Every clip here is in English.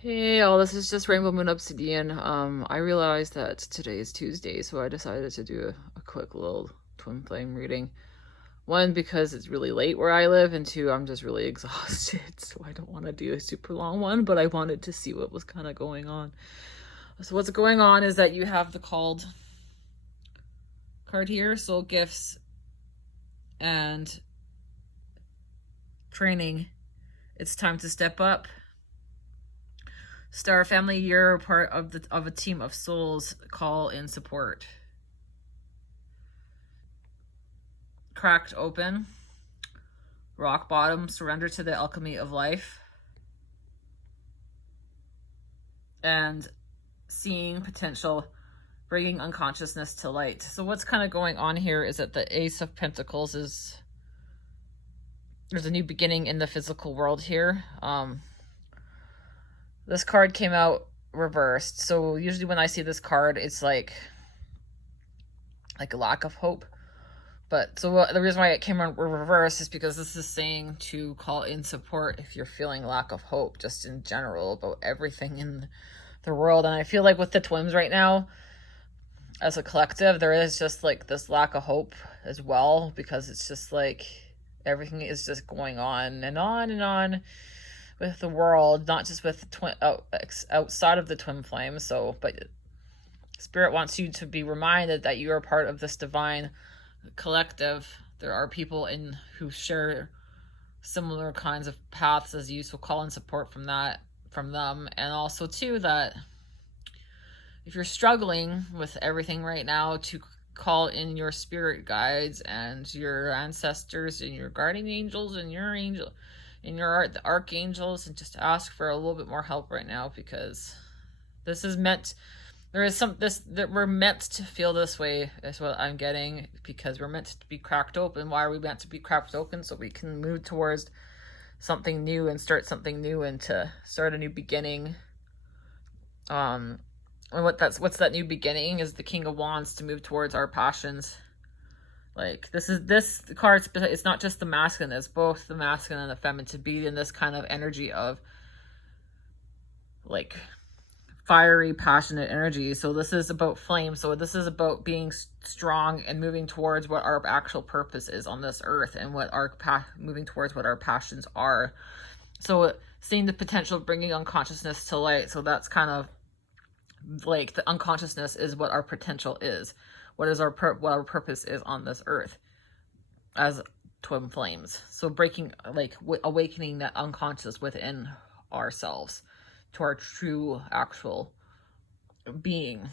Hey, all, this is just Rainbow Moon Obsidian. I realized that today is Tuesday, so I decided to do a quick little twin flame reading. One, because it's really late where I live, and two, I'm just really exhausted, so I don't want to do a super long one, but I wanted to see what was kind of going on. So what's going on is that you have the called card here, soul gifts and training. It's time to step up. Star family, you're part of a team of souls. Call in support. Cracked open. Rock bottom. Surrender to the alchemy of life. And seeing potential, bringing unconsciousness to light. So what's kind of going on here is that the Ace of Pentacles is, there's a new beginning in the physical world here. This card came out reversed. So usually when I see this card, it's like a lack of hope. But so the reason why it came in reverse is because this is saying to call in support if you're feeling lack of hope, just in general, about everything in the world. And I feel like with the twins right now, as a collective, there is just like this lack of hope as well, because it's just like everything is just going on and on and on with the world, not just with the twin outside of the twin flame. So, but Spirit wants you to be reminded that you are part of this divine collective. There are people who share similar kinds of paths as you, so call in support from them. And also too, that if you're struggling with everything right now, to call in your spirit guides and your ancestors and your guardian angels and your angel and the archangels, and just ask for a little bit more help right now, because this is meant, that we're meant to feel this way, is what I'm getting, because we're meant to be cracked open. Why are we meant to be cracked open? So we can move towards something new and start something new, and to start a new beginning. And what's that new beginning is the King of Wands, to move towards our passions. Like this card, it's not just the masculine, it's both the masculine and the feminine, to be in this kind of energy of like fiery, passionate energy. So this is about flame. So this is about being strong and moving towards what our actual purpose is on this earth, and moving towards what our passions are. So seeing the potential of bringing unconsciousness to light. So that's kind of like the unconsciousness is what our potential is. What our purpose is on this earth as twin flames. So breaking, like awakening that unconscious within ourselves to our true actual being,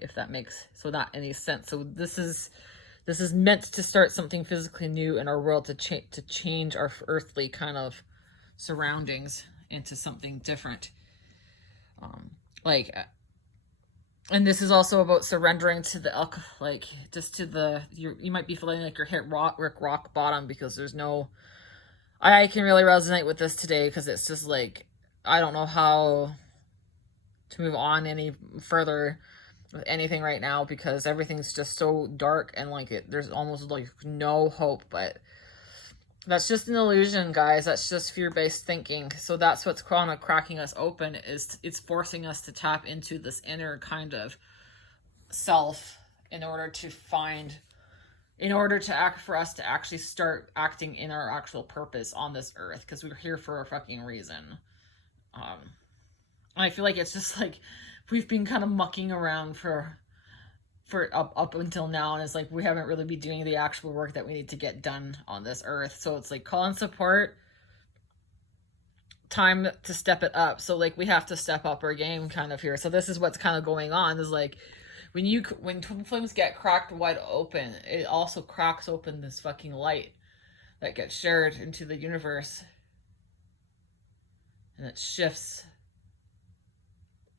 if that makes any sense. So this is meant to start something physically new in our world, to change our earthly kind of surroundings into something different. And this is also about surrendering to the you might be feeling like you're hit rock bottom, because there's no, I can really resonate with this today, because it's just like, I don't know how to move on any further with anything right now, because everything's just so dark, and there's almost like no hope. But that's just an illusion, guys. That's just fear-based thinking. So that's what's kind of cracking us open, is it's forcing us to tap into this inner kind of self in order to for us to actually start acting in our actual purpose on this earth, because we're here for a fucking reason. I feel like it's just like we've been kind of mucking around for up until now, and it's like we haven't really been doing the actual work that we need to get done on this earth. So it's like, call in support, time to step it up. So like we have to step up our game kind of here. So this is what's kind of going on, is like when twin flames get cracked wide open, it also cracks open this fucking light that gets shared into the universe, and it shifts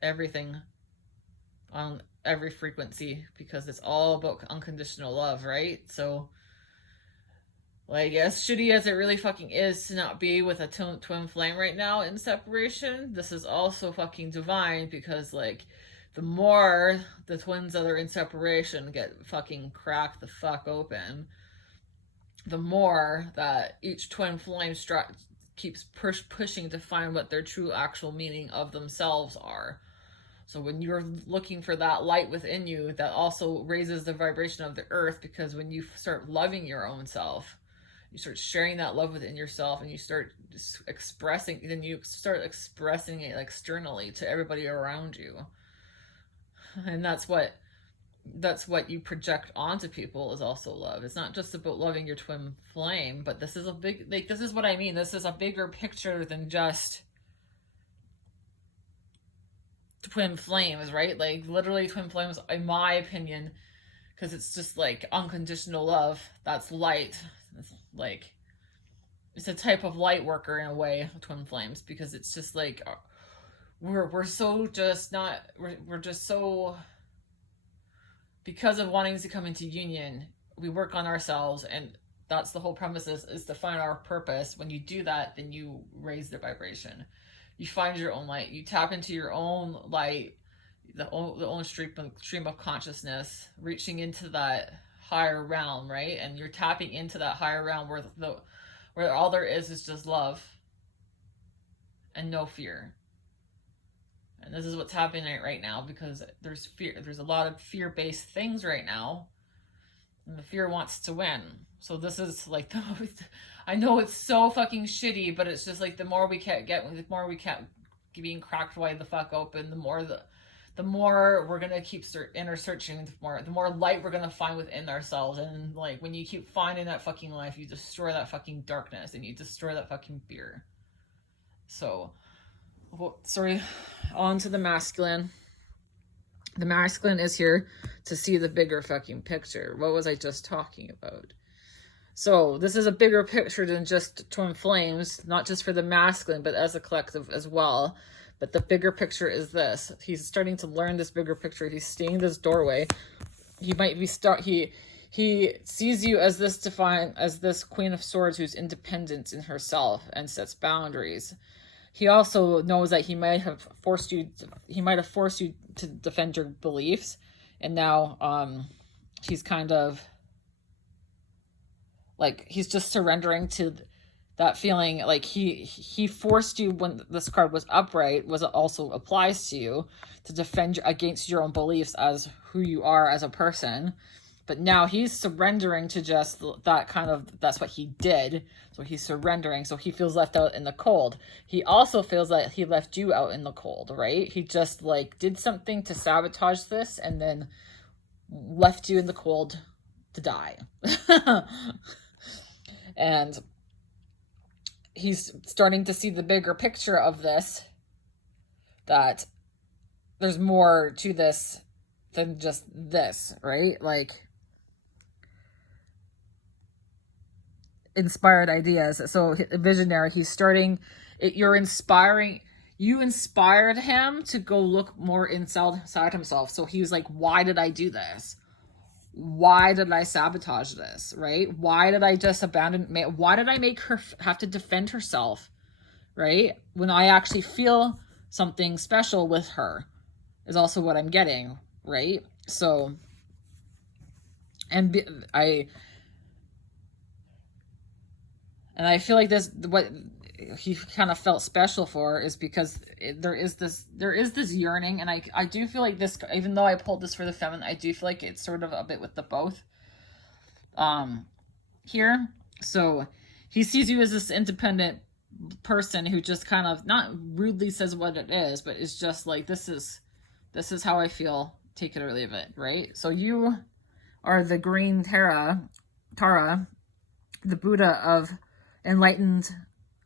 everything on every frequency, because it's all about unconditional love, right? So like, as shitty as it really fucking is to not be with a twin flame right now in separation, this is also fucking divine, because like the more the twins that are in separation get fucking cracked the fuck open, the more that each twin flame keeps pushing to find what their true actual meaning of themselves are. So when you're looking for that light within you, that also raises the vibration of the earth, because when you start loving your own self, you start sharing that love within yourself, and you start expressing, then you start expressing it externally to everybody around you. And that's what you project onto people, is also love. It's not just about loving your twin flame, but this is a big, like, this is what I mean. This is a bigger picture than just twin flames, right? Like, literally twin flames, in my opinion, because it's just like unconditional love. That's light. It's like, it's a type of light worker in a way, twin flames, because it's just like we're so just not, we're just so, because of wanting to come into union, we work on ourselves, and that's the whole premise, is to find our purpose. When you do that, then you raise the vibration. You find your own light. You tap into your own light, the own stream of consciousness, reaching into that higher realm, right? And you're tapping into that higher realm where all there is just love and no fear. And this is what's happening right now, because there's fear. There's a lot of fear-based things right now, and the fear wants to win. So this is like, I know it's so fucking shitty, but it's just like, the more we can't being cracked wide the fuck open, the more we're gonna keep inner searching, the more light we're gonna find within ourselves. And like, when you keep finding that fucking life, you destroy that fucking darkness, and you destroy that fucking fear. So, sorry, on to the masculine. The masculine is here to see the bigger fucking picture. What was I just talking about? So this is a bigger picture than just twin flames, not just for the masculine, but as a collective as well. But the bigger picture is this. He's starting to learn this bigger picture. He's seeing this doorway. He might be he sees you as this Queen of Swords who's independent in herself and sets boundaries. He also knows that he might have forced you to defend your beliefs, and now he's kind of like, he's just surrendering to that feeling. Like, he forced you, when this card was upright, was also applies to you, to defend against your own beliefs as who you are as a person. But now he's surrendering to just that kind of, that's what he did. So he's surrendering. So he feels left out in the cold. He also feels that he left you out in the cold, right? He just like did something to sabotage this, and then left you in the cold to die. And he's starting to see the bigger picture of this, that there's more to this than just this, right? Like, inspired ideas. So visionary, he's starting, you inspired him to go look more inside himself. So he was like, why did I do this? Why did I sabotage this, right? Why did I just why did I make her have to defend herself, right? When I actually feel something special with her, is also what I'm getting, right? So, and I feel like this, what he kind of felt special for, is because there is this yearning. And I do feel like this, even though I pulled this for the feminine, I do feel like it's sort of a bit with the both here. So he sees you as this independent person who just kind of, not rudely says what it is, but it's just like, this is how I feel, take it or leave it, right? So you are the green Tara, the Buddha of enlightened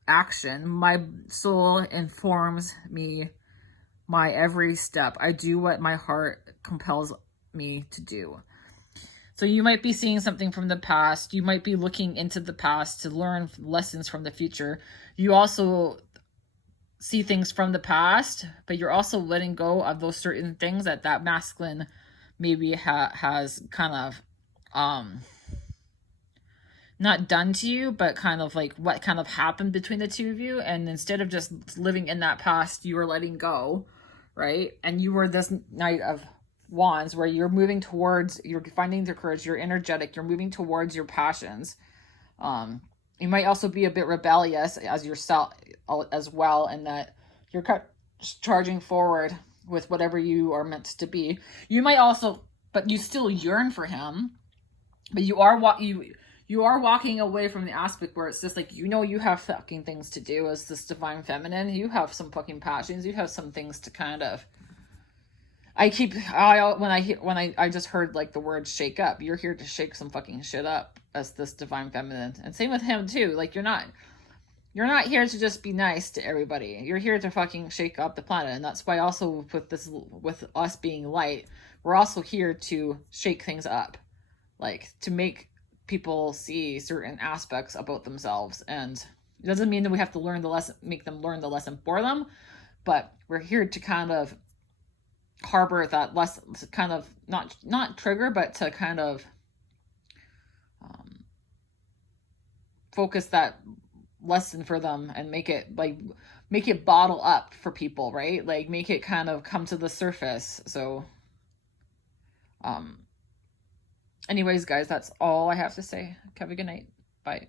action. My soul informs me my every step. I do what my heart compels me to do. So you might be seeing something from the past. You might be looking into the past to learn lessons from the future. You also see things from the past, but you're also letting go of those certain things that masculine maybe has kind of not done to you, but kind of like what kind of happened between the two of you. And instead of just living in that past, you were letting go, right? And you were this Knight of Wands, where you're moving towards, you're finding the courage, you're energetic, you're moving towards your passions. You might also be a bit rebellious as yourself as well, and that you're charging forward with whatever you are meant to be. You might also, but you still yearn for him, but you are walking away from the aspect where it's just like, you have fucking things to do as this divine feminine. You have some fucking passions. You have some things to kind of. I just heard like the word shake up. You're here to shake some fucking shit up as this divine feminine, and same with him too. Like you're not here to just be nice to everybody. You're here to fucking shake up the planet, and that's why also with us being light, we're also here to shake things up, like to make people see certain aspects about themselves. And it doesn't mean that we have to learn the lesson, make them learn the lesson for them, but we're here to kind of harbor that lesson, kind of not trigger, but to kind of focus that lesson for them and make it bottle up for people, right? Like make it kind of come to the surface. So anyways, guys, that's all I have to say. Have a good night. Bye.